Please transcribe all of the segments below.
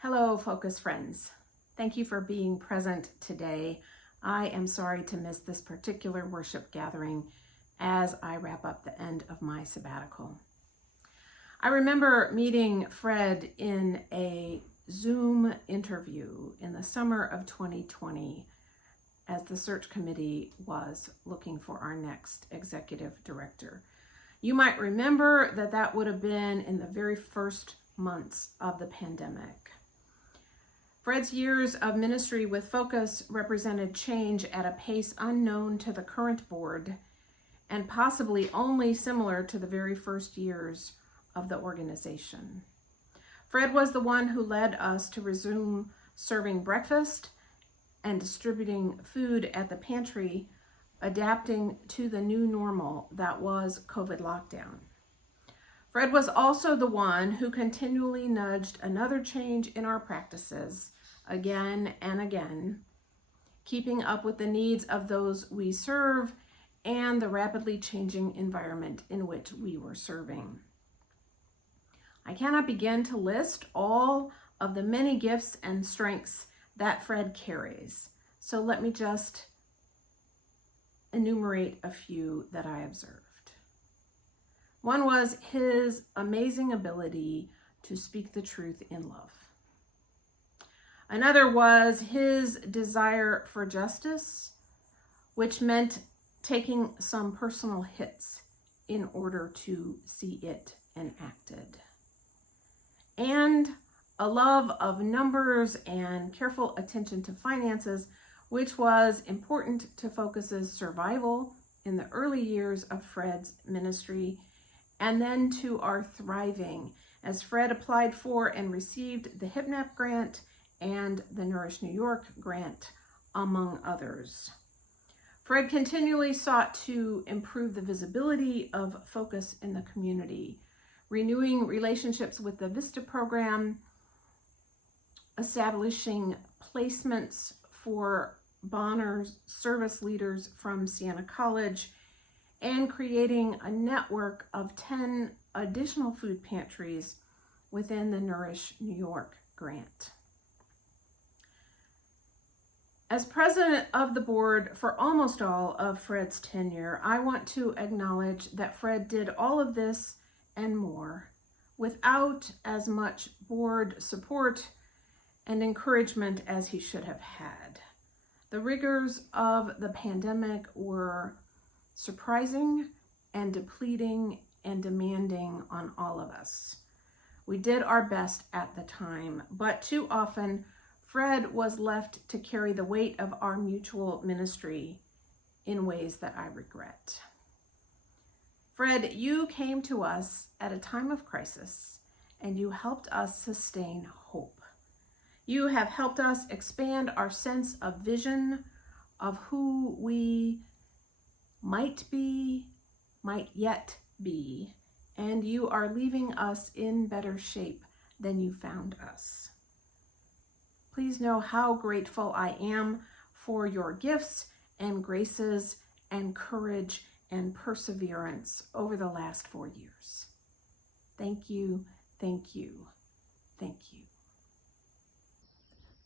Hello, Focus friends. Thank you for being present today. I am sorry to miss this particular worship gathering as I wrap up the end of my sabbatical. I remember meeting Fred in a Zoom interview in the summer of 2020 as the search committee was looking for our next executive director. You might remember that that would have been in the very first months of the pandemic. Fred's years of ministry with Focus represented change at a pace unknown to the current board and possibly only similar to the very first years of the organization. Fred was the one who led us to resume serving breakfast and distributing food at the pantry, adapting to the new normal that was COVID lockdown. Fred was also the one who continually nudged another change in our practices again and again, keeping up with the needs of those we serve and the rapidly changing environment in which we were serving. I cannot begin to list all of the many gifts and strengths that Fred carries, so let me just enumerate a few that I observed. One was his amazing ability to speak the truth in love. Another was his desire for justice, which meant taking some personal hits in order to see it enacted. And a love of numbers and careful attention to finances, which was important to Focus's survival in the early years of Fred's ministry, and then to our thriving as Fred applied for and received the HIPNAP grant and the Nourish New York grant, among others. Fred continually sought to improve the visibility of Focus in the community, renewing relationships with the VISTA program, establishing placements for Boehrer service leaders from Siena College, and creating a network of 10 additional food pantries within the Nourish New York grant. As president of the board for almost all of Fred's tenure, I want to acknowledge that Fred did all of this and more without as much board support and encouragement as he should have had. The rigors of the pandemic were surprising and depleting and demanding on all of us. We did our best at the time, but too often Fred was left to carry the weight of our mutual ministry in ways that I regret. Fred, you came to us at a time of crisis and you helped us sustain hope. You have helped us expand our sense of vision of who we might be, might yet be, and you are leaving us in better shape than you found us. Please know how grateful I am for your gifts and graces and courage and perseverance over the last 4 years. Thank you, thank you, thank you.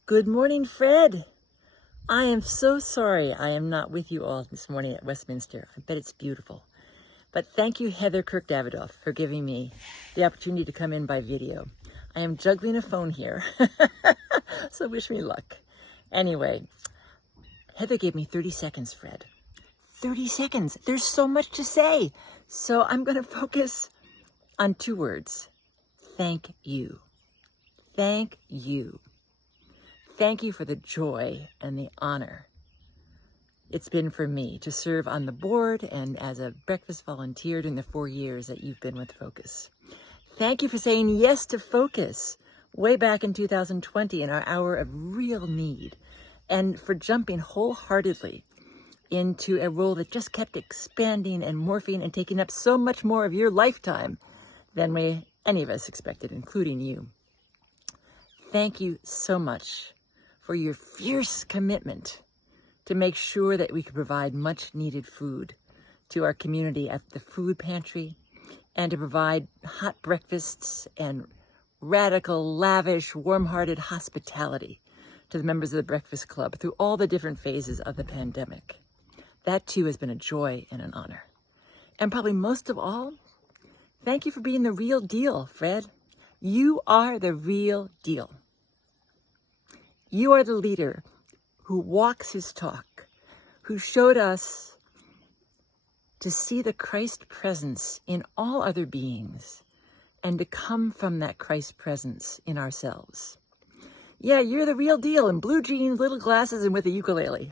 Good morning, Fred. I am so sorry I am not with you all this morning at Westminster. I bet it's beautiful. But thank you, Heather Kirk-Davidoff, for giving me the opportunity to come in by video. I am juggling a phone here, so wish me luck. Anyway, Heather gave me 30 seconds, Fred. 30 seconds. There's so much to say. So I'm going to focus on 2 words. Thank you. Thank you. Thank you for the joy and the honor it's been for me to serve on the board and as a breakfast volunteer during the 4 years that you've been with Focus. Thank you for saying yes to Focus way back in 2020 in our hour of real need, and for jumping wholeheartedly into a role that just kept expanding and morphing and taking up so much more of your lifetime than any of us expected, including you. Thank you so much for your fierce commitment to make sure that we could provide much needed food to our community at the food pantry, and to provide hot breakfasts and radical, lavish, warm-hearted hospitality to the members of the Breakfast Club through all the different phases of the pandemic. That too has been a joy and an honor. And probably most of all, thank you for being the real deal, Fred. You are the real deal. You are the leader who walks his talk, who showed us to see the Christ presence in all other beings and to come from that Christ presence in ourselves. Yeah, you're the real deal in blue jeans, little glasses, and with a ukulele.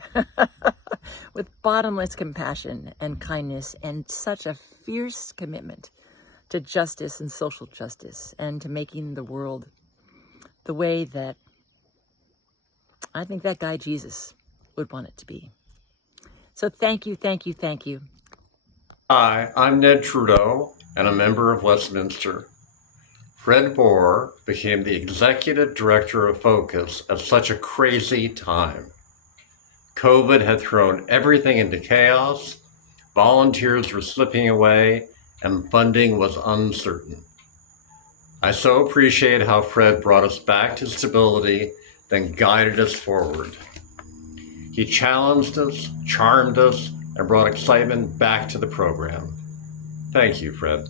With bottomless compassion and kindness and such a fierce commitment to justice and social justice and to making the world the way that I think that guy Jesus would want it to be. So thank you, thank you, thank you. Hi, I'm Ned Trudeau and a member of Westminster. Fred Boehrer became the executive director of Focus at such a crazy time. COVID had thrown everything into chaos, volunteers were slipping away, and funding was uncertain. I so appreciate how Fred brought us back to stability, then guided us forward. He challenged us, charmed us, and brought excitement back to the program. Thank you, Fred.